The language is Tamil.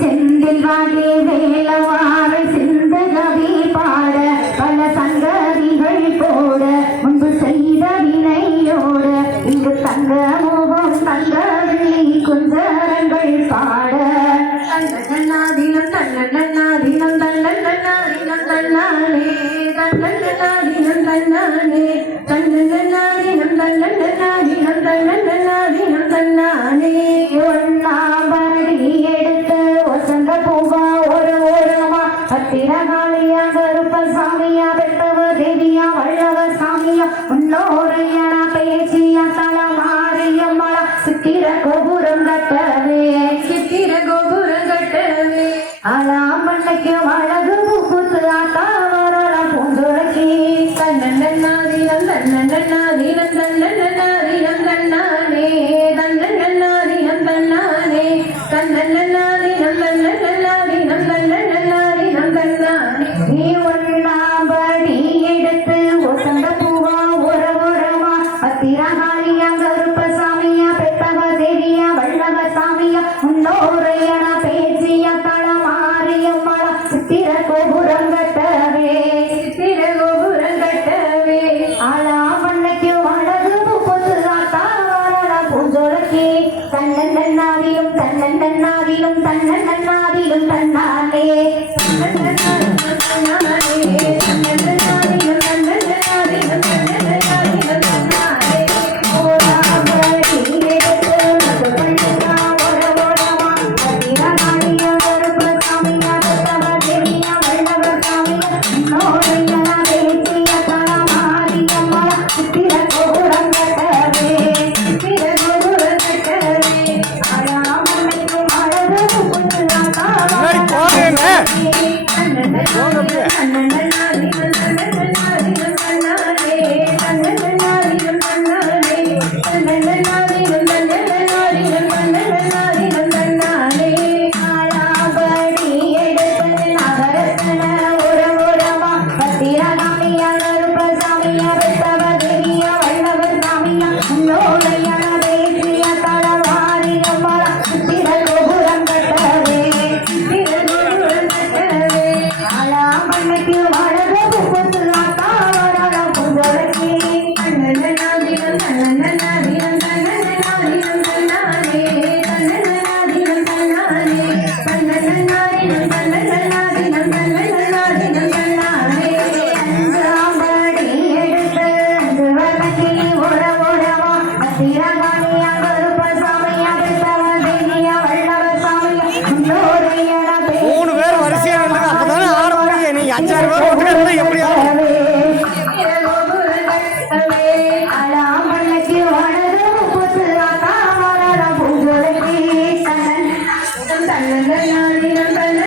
செந்தில் வாழே வேலவார சிந்தகவி பாட பல சங்கதிகள் போட முன்பு செய்த வினையோட இங்கு தங்க மோகம் தங்கவில்லை குஞ்சரங்கள் பாட தன்னன்னாதினம் தன்னன்னாதினம் தன்னன்னாதினம் தன்னானே தன்னன்னாதினம் தன்னானே தன்னன்னாதினம் தன்னன்னாதினம் தன்னன்னாதினம் தன்னானே ஒன்னாம்படி எடுத்து வசந்த பூவா ஒரு ஓரமா பத்திரகாளியா கருப்பசாமியா பெத்தவ தேவியா வல்லவ சாமியா உன்னோரையன பேச்சியா தலமாரியம்மளா சித்திர கோபுரம் கட்டவே சித்திர கோபுரம் கட்டவே அலாமண்ணைக்கு அழகு பூத்து ஆத்தா வரலாம் பூந்துரைக்கி தன்னன்னாதினம் தன்னன்னாதினம் தன்னன்னாதினம் தன்னானே தன்னன்னாதினம் தன்னானே தன்னன்னாதினம் தன்னன்னாதினம் தன்னன்னாதினம் தன்னானே நீ ஒன்னாம்படி எடுத்து வசந்த பூவா ஒரு ஓரமா பத்திரகாளியா கருப்பசாமியா பெத்தவ தேவியா வல்லவ சாமியா உன்னோரையன பேச்சியா தலமாரியம்மளா சித்திர கோபுரம் கட்டவே சித்திர கோபுரம் கட்டவே ஆலாமண்ணைக்கு அழகு பூத்து ஆத்தா வரலாம் பூஞ்சோலைக்கு தன்னன்னாதிலும் தன்னன்னாதிலும் தன்னன்னாதிலும் தன்னானே தன்னன்னாதிலும் தன்னானே தன்னன்னாதிலும் தன்னன்னாதிலும் தன்னன்னாதிலும் தன்னானே ஓராபடி எடுத்து மது பண்ணுதா ஒரு ஓரமா பத்திரகாளியா கருப்பசாமியா பெத்தவ தேவியா வல்லவ சாமியா உன்னோரையன பேச்சியா தலமாரியம்மளா சித்திர கோபுரம் கட்டவே சித்திர கோபுரம் கட்டவே அழாமண்ணைக்கு அழகு பூத்து ஆத்தா வரலாம் மூணு பேர் வரிசையா அப்பதானே ஆட முடியும். நீ 5-6 பேர்